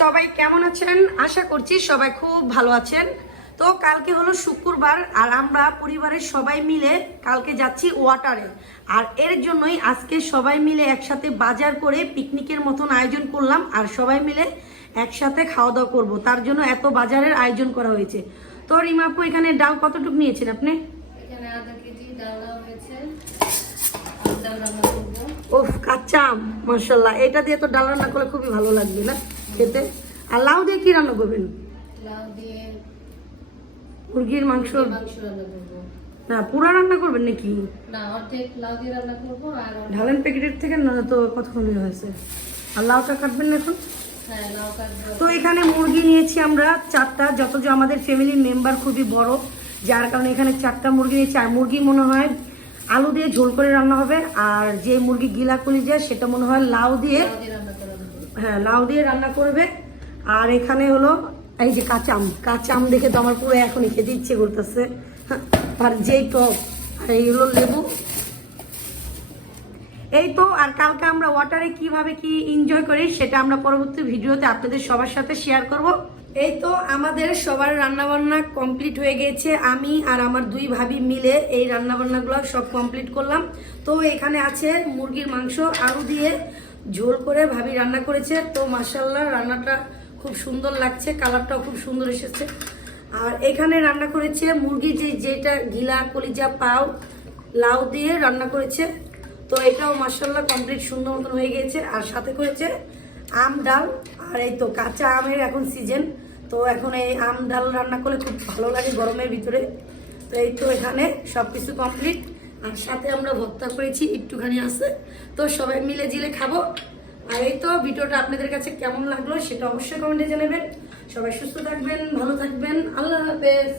সবাই কেমন আছেন? আশা করছি সবাই খুব ভালো আছেন। তো কালকে হলো শুক্রবার আর আমরা পরিবারের সবাই মিলে কালকে যাচ্ছি ওয়াটারে। আর এর জন্যই আজকে সবাই মিলে একসাথে বাজার করে পিকনিকের মতন আয়োজন করলাম আর সবাই মিলে একসাথে খাওয়া দাওয়া করবো, তার জন্য এত বাজারের আয়োজন করা হয়েছে। তো রিমাপু, এখানে ডাল কতটুকু নিয়েছেন আপনি? এখানে আধা কেজি ডাল হয়েছে, ডাল রান্না করবো। ওফ, কাঁচা আম, মাশাআল্লাহ। এটা দিয়ে তো ডাল রান্না করলে খুবই ভালো লাগবে না খেতে? আর লাউ দিয়ে কি রান্না করবেন? লাউ দিয়ে মুরগির মাংস? মাংস রান্না করবো। না, পুরা রান্না করবেন নাকি? না, অর্ধেক লাউ দিয়ে রান্না করবো আর ঢালেন প্যাকেটের থেকে, না তো কতক্ষণ হয়েছে। আর লাউটা কাটবেন না এখন? হ্যাঁ, লাউ কাটবো। তো এখানে মুরগি নিয়েছি আমরা 4টা, যত যে আমাদের ফ্যামিলির মেম্বার খুবই বড়, যার কারণে এখানে 4টা মুরগি নিয়েছি। আর মুরগি মনে হয় আলু দিয়ে ঝোল করে রান্না হবে, আর যে মুরগি গিলা কলিজা সেটা মনে হয় লাউ দিয়ে, রান্না করা হবে। হ্যাঁ লাউ দিয়ে রান্না করবে। আর এখানে হলো এই যে কাঁচা আম দেখে তো আমার পুরো এখনই খেতে ইচ্ছে করতেছে। আর যেই টক, আর এই হলো লেবু। এই তো। আর কালকে আমরা ওয়াটারে কিভাবে কি এনজয় করি সেটা আমরা পরবর্তী ভিডিওতে আপনাদের সবার সাথে শেয়ার করব। এই তো আমাদের সবার রান্নাবান্না কমপ্লিট হয়ে গেছে। আমি আর আমার 2 ভাবি মিলে এই রান্নাবান্নাগুলো সব কমপ্লিট করলাম। তো এখানে আছে মুরগির মাংস, আলু দিয়ে ঝোল করে ভাবি রান্না করেছে। তো মাশাআল্লাহ রান্নাটা খুব সুন্দর লাগছে, কালারটাও খুব সুন্দর এসেছে। আর এখানে রান্না করেছে মুরগি যেটা গিলা কলিজা পাও লাউ দিয়ে রান্না করেছে। তো এটাও মাশাআল্লাহ কমপ্লিট সুন্দর মতন হয়ে গেছে। আর সাথে করেছে আম ডাল। আর এই তো কাঁচা আমের এখন সিজন, তো এখন এই আম ডাল রান্না করলে খুব ভালো লাগে গরমের ভিতরে। তো এই তো এখানে সব কিছু কমপ্লিট। আর সাথে আমরা ভর্তা করেছি, একটুখানি আছে। তো সবাই মিলে জিলে খাবো। আর এই তো ভিডিওটা আপনাদের কাছে কেমন লাগলো সেটা অবশ্যই কমেন্টে জানাবেন। সবাই সুস্থ থাকবেন, ভালো থাকবেন। আল্লাহ হাফেজ।